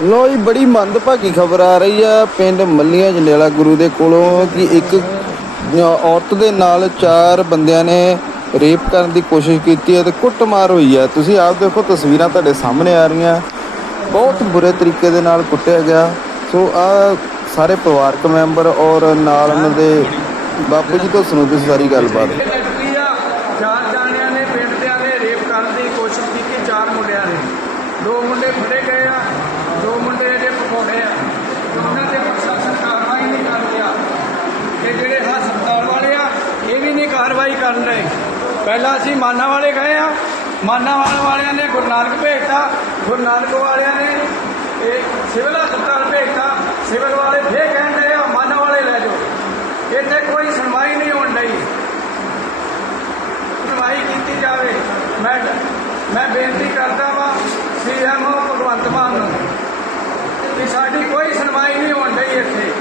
ਲੋ ਜੀ, ਬੜੀ ਮੰਦਭਾਗੀ ਖਬਰ ਆ ਰਹੀ ਆ ਪਿੰਡ ਮੱਲੀਆਂ ਜੰਡਿਆਲਾ ਗੁਰੂ ਦੇ ਕੋਲੋਂ ਕਿ ਇੱਕ ਔਰਤ ਦੇ ਨਾਲ ਚਾਰ ਬੰਦਿਆਂ ਨੇ ਰੇਪ ਕਰਨ ਦੀ ਕੋਸ਼ਿਸ਼ ਕੀਤੀ ਹੈ ਤੇ ਕੁੱਟਮਾਰ ਹੋਈ ਹੈ। ਤੁਸੀਂ ਆਪ ਦੇਖੋ, ਤਸਵੀਰਾਂ ਤੁਹਾਡੇ ਸਾਹਮਣੇ ਆ ਰਹੀਆਂ। ਬਹੁਤ ਬੁਰੇ ਤਰੀਕੇ ਦੇ ਨਾਲ ਕੁੱਟਿਆ ਗਿਆ। ਸੋ, ਆ ਸਾਰੇ ਪਰਿਵਾਰਕ ਮੈਂਬਰ ਔਰ ਨਾਲ ਉਹਨਾਂ ਦੇ ਬਾਪੂ ਜੀ ਤੋਂ ਸੁਣੋ ਤੁਸੀਂ ਸਾਰੀ ਗੱਲਬਾਤ। ਚਾਰ ਜਾਣਿਆਂ ਨੇ ਪਿੰਡ ਦਿਆਂ ਨੇ ਰੇਪ ਕਰਨ ਦੀ ਕੋਸ਼ਿਸ਼ ਕੀਤੀ, ਚਾਰ ਮੁੰਡਿਆਂ ਨੇ। ਦੋ ਮੁੰਡੇ ਫੜੇ ਗਏ ਆ ਦੋ ਮੁੰਡੇ ਜਿਹੜੇ ਪਕੌੜੇ ਆ ਤੇ ਉਹਨਾਂ ਤੇ ਪ੍ਰਸ਼ਾਸਨ ਕਾਰਵਾਈ ਨਹੀਂ ਕਰ ਰਿਹਾ ਤੇ ਜਿਹੜੇ ਹਸਪਤਾਲ ਵਾਲੇ ਆ ਇਹ ਵੀ ਨਹੀਂ ਕਾਰਵਾਈ ਕਰਨ ਰਹੇ ਪਹਿਲਾਂ ਅਸੀਂ ਮਾਨਾ ਵਾਲੇ ਗਏ ਆ ਮਾਨਾ ਵਾਲਿਆਂ ਨੇ ਗੁਰੂ ਨਾਨਕ ਭੇਜਤਾ। ਗੁਰੂ ਨਾਨਕ ਵਾਲਿਆਂ ਨੇ ਇਹ ਸਿਵਲ ਹਸਪਤਾਲ ਭੇਜਤਾ। ਸਿਵਲ ਵਾਲੇ ਫੇਰ ਕਹਿੰਦੇ ਆ ਮਾਨਾ ਵਾਲੇ ਲੈ ਜਾਓ। ਇੱਥੇ ਕੋਈ ਸੁਣਵਾਈ ਨਹੀਂ ਹੋਣ ਡਈ। ਸੁਣਵਾਈ ਕੀਤੀ ਜਾਵੇ। ਮੈਂ ਮੈਂ ਬੇਨਤੀ ਕਰਦਾ ਵਾਂ ਸੀਐਮਓ ਭਗਵੰਤ ਮਾਨ ਨੂੰ ਕਿ ਸਾਡੀ ਕੋਈ ਸੁਣਵਾਈ ਨਹੀਂ ਹੋਣ ਡਈ ਇੱਥੇ।